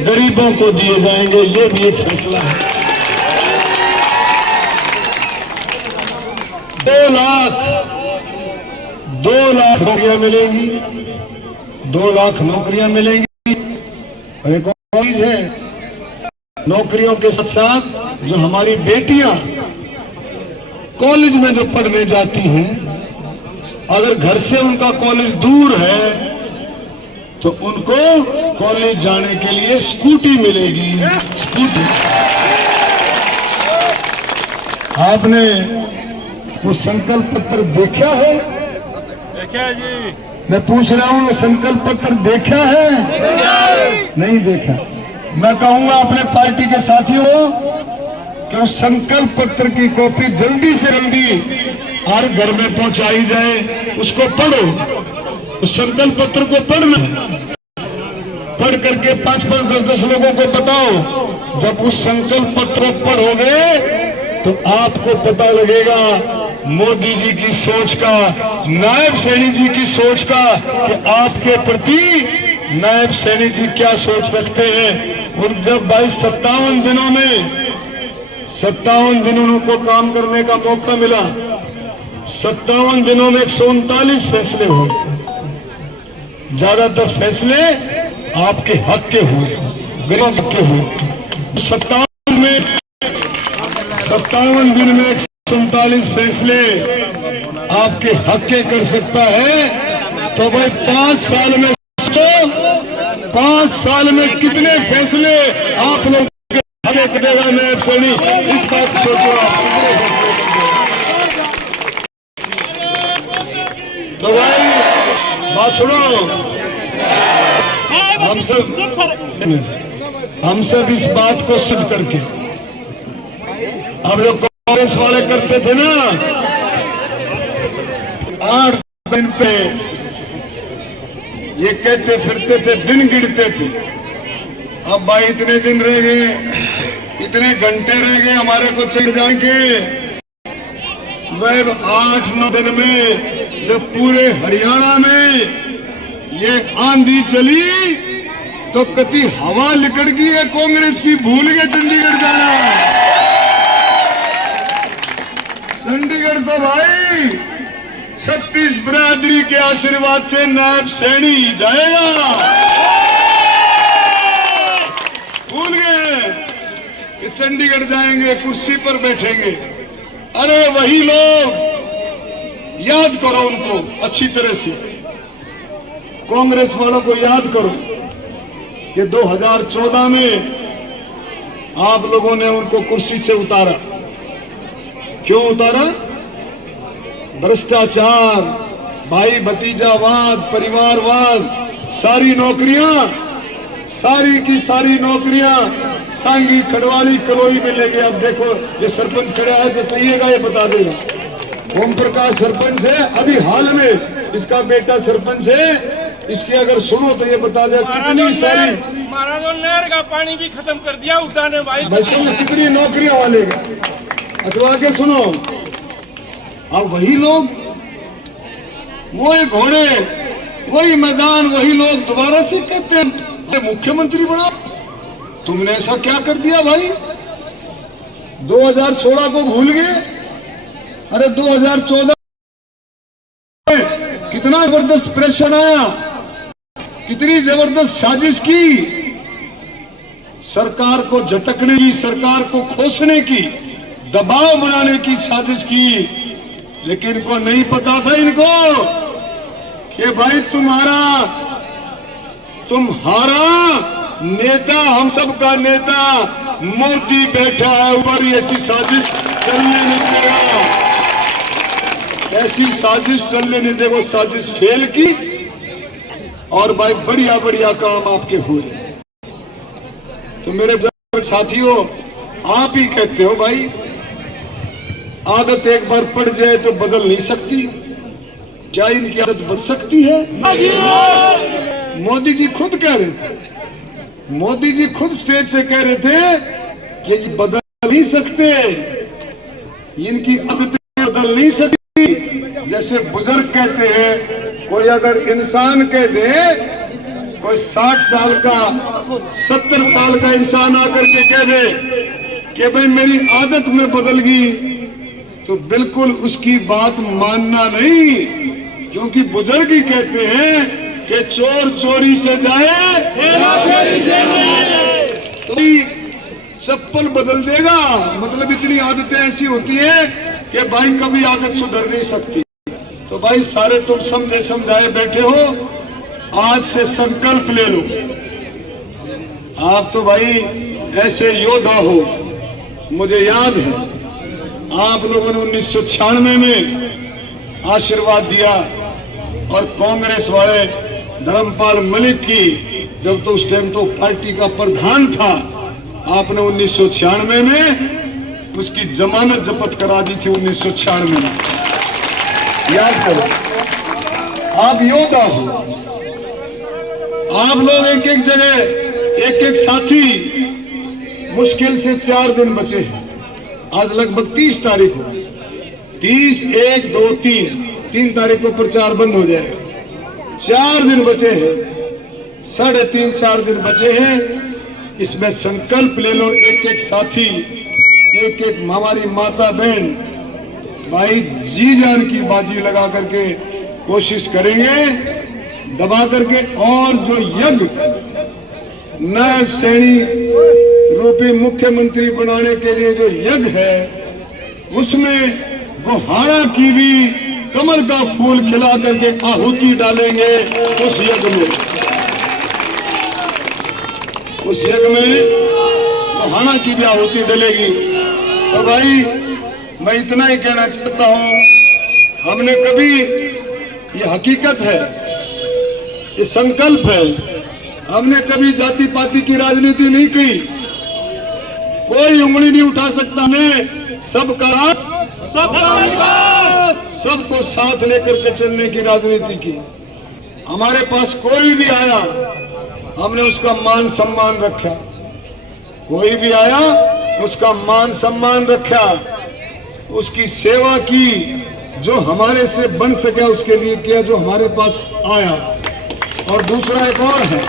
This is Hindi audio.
गरीबों को दिए जाएंगे, ये भी एक फैसला है। 2 लाख नौकरियां मिलेंगी, 2 लाख नौकरियां मिलेंगी। और एक और चीज है, नौकरियों के साथ साथ जो हमारी बेटियां कॉलेज में जो पढ़ने जाती हैं, अगर घर से उनका कॉलेज दूर है तो उनको कॉलेज जाने के लिए स्कूटी मिलेगी। स्कूटी। आपने वो संकल्प पत्र देखा है? देखा जी। मैं पूछ रहा हूँ, वो संकल्प पत्र देखा है? नहीं देखा। मैं कहूंगा अपने पार्टी के साथियों कि उस संकल्प पत्र की कॉपी जल्दी से जल्दी हर घर में पहुंचाई जाए, उसको पढ़ो। उस संकल्प पत्र को पढ़ना, पढ़ करके 5-5, 10-10 लोगों को बताओ। जब उस संकल्प पत्र को पढ़ोगे तो आपको पता लगेगा मोदी जी की सोच का, नायब सैनी जी की सोच का, कि आपके प्रति नायब सैनी जी क्या सोच रखते हैं। और जब 57 दिनों में 57 दिनों को काम करने का मौका मिला, 57 दिनों में 139 फैसले हुए। ज्यादातर फैसले आपके हक के हुए, गरीबों के हुए। 57 दिन में 139 फैसले आपके हक के कर सकता है, तो भाई 5 साल में सोचो, 5 साल में कितने फैसले आप लोग देगा नायब सैनी, इस बात सोचो आप। तो भाई बात सुनो, हम सब इस बात को समझ करके, अब लोग कांग्रेस वाले करते थे ना 8 दिन पे ये कहते फिरते थे, दिन गिनते थे। अब भाई इतने दिन रह गए, इतने घंटे रह गए हमारे को चढ़ जाएंगे। वह 8-9 दिन में जब पूरे हरियाणा में ये आंधी चली तो कति हवा लिकड़ गई है कांग्रेस की, भूल गए चंडीगढ़ जाना। चंडीगढ़ तो भाई 36 बिरादरी के आशीर्वाद से नायब सैनी जाएगा। भूल गए कि चंडीगढ़ जाएंगे, कुर्सी पर बैठेंगे। अरे वही लोग, याद करो उनको अच्छी तरह से, कांग्रेस वालों को याद करो कि 2014 में आप लोगों ने उनको कुर्सी से उतारा। क्यों उतारा? भ्रष्टाचार, भाई भतीजावाद, परिवारवाद, सारी नौकरियां, सारी की सारी नौकरियां सांगी, खड़वाली, कलोई में ले गए। अब देखो ये सरपंच खड़ा है तो सही है, ये बता देगा। ओम प्रकाश सरपंच है, अभी हाल में इसका बेटा सरपंच है। इसकी अगर सुनो तो ये बता दे कितनी सारी नहर का पानी भी खत्म कर दिया उठाने वाले, कितनी नौकरियां वाले अथवा के सुनो। अब वही लोग, वही घोड़े, वही मैदान, वही लोग दोबारा से कहते हैं मुख्यमंत्री बना। तुमने ऐसा क्या कर दिया भाई? 2016 को भूल गए? अरे 2014 कितना जबरदस्त प्रेशर आया, कितनी जबरदस्त साजिश की, सरकार को झटकने की, सरकार को खोसने की, दबाव बनाने की साजिश की। लेकिन इनको नहीं पता था इनको कि भाई तुम्हारा नेता, हम सब का नेता मोदी बैठा है ऊपर, ऐसी साजिश चलने नहीं देगा, ऐसी साजिश चलने नहीं देगा। साजिश फेल की और भाई बढ़िया बढ़िया काम आपके हुए। तो मेरे साथियों, आप ही कहते हो भाई आदत एक बार पड़ जाए तो बदल नहीं सकती। क्या इनकी आदत बदल सकती है? मोदी जी खुद कह रहे थे, मोदी जी खुद स्टेज से कह रहे थे कि ये बदल नहीं सकते, इनकी आदतें बदल नहीं सकती। जैसे बुजुर्ग कहते हैं, कोई अगर इंसान कह दे, कोई 60 साल का 70 साल का इंसान आकर के कह दे कि भाई मेरी आदत में बदल गई, तो बिल्कुल उसकी बात मानना नहीं, क्योंकि बुजुर्ग ही कहते हैं कि चोर चोरी से जाए तो चप्पल बदल देगा। मतलब इतनी आदतें ऐसी होती हैं कि भाई कभी आदत सुधर नहीं सकती। तो भाई सारे तुम समझे समझाए बैठे हो, आज से संकल्प ले लो। आप तो भाई ऐसे योद्धा हो, मुझे याद है आप लोगों ने 1996 में आशीर्वाद दिया और कांग्रेस वाले धर्मपाल मलिक की, जब तो उस टाइम तो पार्टी का प्रधान था, आपने 1996 में उसकी जमानत जब्त करा दी थी। 1996 में, याद करो, आप योद्धा हो। आप लोग एक एक जगह एक एक साथी, मुश्किल से 4 दिन बचे हैं। आज लगभग 30 तारीख हो, 30, 1, 2, 3 तारीख को प्रचार बंद हो जाएगा। 4 दिन बचे हैं, 3.5-4 दिन बचे हैं। इसमें संकल्प ले लो, एक एक साथी, एक एक हमारी माता बहन भाई जी जान की बाजी लगा करके कोशिश करेंगे दबा करके। और जो यज्ञ नायब सैनी रूपी मुख्यमंत्री बनाने के लिए जो यज्ञ है, उसमें गोहाड़ा की भी कमल का फूल खिला करके आहुति डालेंगे उस यज्ञ में। उस यज्ञ में गोहाड़ा की भी आहुति डलेगी। तो भाई मैं इतना ही कहना चाहता हूं, हमने कभी, ये हकीकत है, ये संकल्प है, हमने कभी जाति पाति की राजनीति नहीं की। कोई उंगली नहीं उठा सकता। मैं सबका सबको साथ लेकर के चलने की राजनीति की। हमारे पास कोई भी आया, हमने उसका मान सम्मान रखा। कोई भी आया, उसका मान सम्मान रखा, उसकी सेवा की, जो हमारे से बन सके उसके लिए किया, जो हमारे पास आया। और दूसरा एक और है,